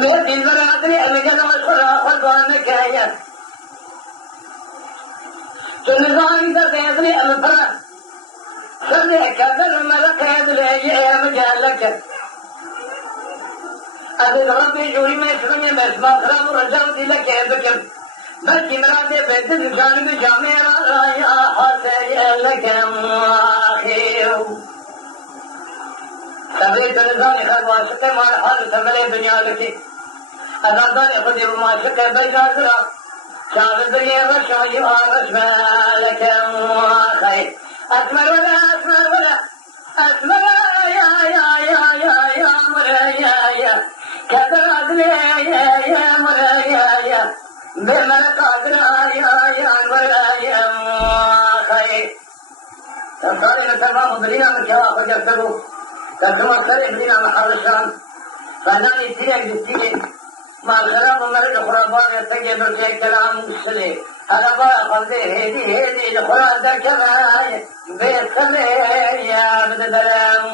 بيتي البنادري أمجد والخلا خلقانك يا تنظاني تبيضري الفرق خليك هذا الملك يدلي يا مجالك أبد ربي جوري ما يسلمي بس ما خراب رجوتي لك يا بكر بلكي مرادي بيت الجانب جامع رايا حسي لك مواخير سبيت نظاني خلواشك ما الحال سملي دنيا لك أدادان خدي وماشك بجازرا شاهد يا رشالي ورشمالك مواخير أسمر ولا أسمر يا مريا كدر أدلي يا مريا بملك أدلي يا مريا مواخير تنصاري نتبع مبلينا من كواف جسدو كثم أكثر إبلينا محر الشام فناني تيرك جسيلي ما الخراب ومرد خرابان يتجي بركي كلام مسلي أنا بقى قلبي هيدي الخراب در كباي بيسلي يا بدلم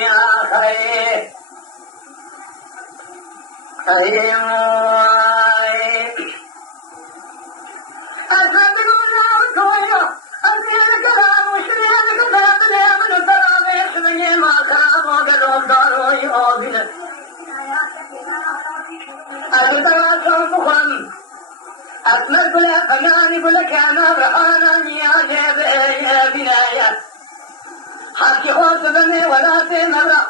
يا خير خير أصدق الله كويو أبيل كلام وشري الكتاب لمن الترابيح من ما كلام وقلوب دارو يوبيل أتترى صوتكم أسمر بلا فناني بلا كان رحانا يا جاب يا بنايا حكي خوص بني ولا تمرة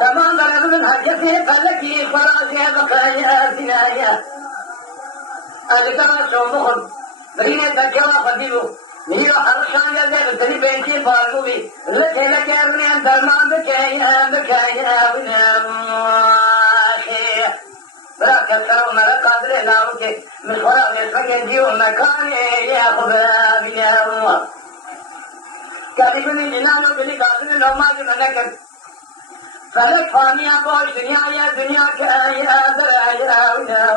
تمام بلد من حجتي فلكي فراشي بقايا بنايا أتترى صوتكم برينة تجوا فديبو نيو حرشان يا بدري بنتي فاروبي لك ابني درمان بكايا ونماشي برا كسروا مرا قادر لاو के मिसरा में सके जीव में खाने या खुदा बिया हुआ कभी भी जिनानो बिली कादर नमाज में न कर पहले फानिया को दुनिया के या दर या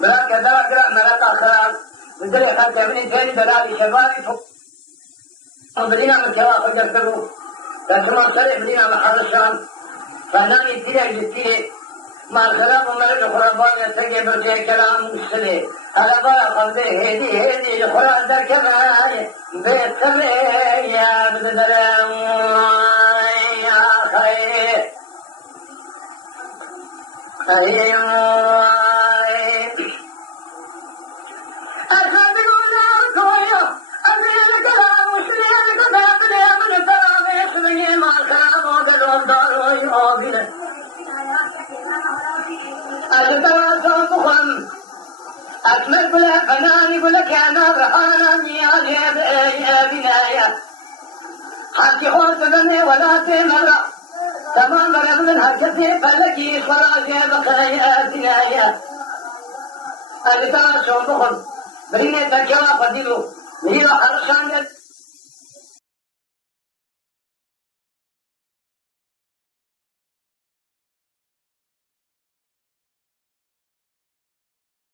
برا كذا كذا مرا قادر بدل خد جمني ثاني دلالي شبابي مدينة من كواف جسدو كسروا سر مدينة محل الشام فناني تيرك جسيه ما الخلاف ومرد خرابان يتجي برجي كلام مسلي أنا بقى قلبي هيدي الخراب در كباي بيسلي يا بدلم يا خير خير أصدق الله كويو أبيل كلام وشري الكتاب لمن الترابيح من ما الخلاف وقلوب دارو يوبيل أتترى صوتكم أسمر بلا فناني بلا كان رحانا يا بنايا حكي خوص بني ولا تمرة تمام بلد من حجتي فلكي فراشي بقايا بنايا أتترى صوتكم برينة تجوا فديبو نيو حرشان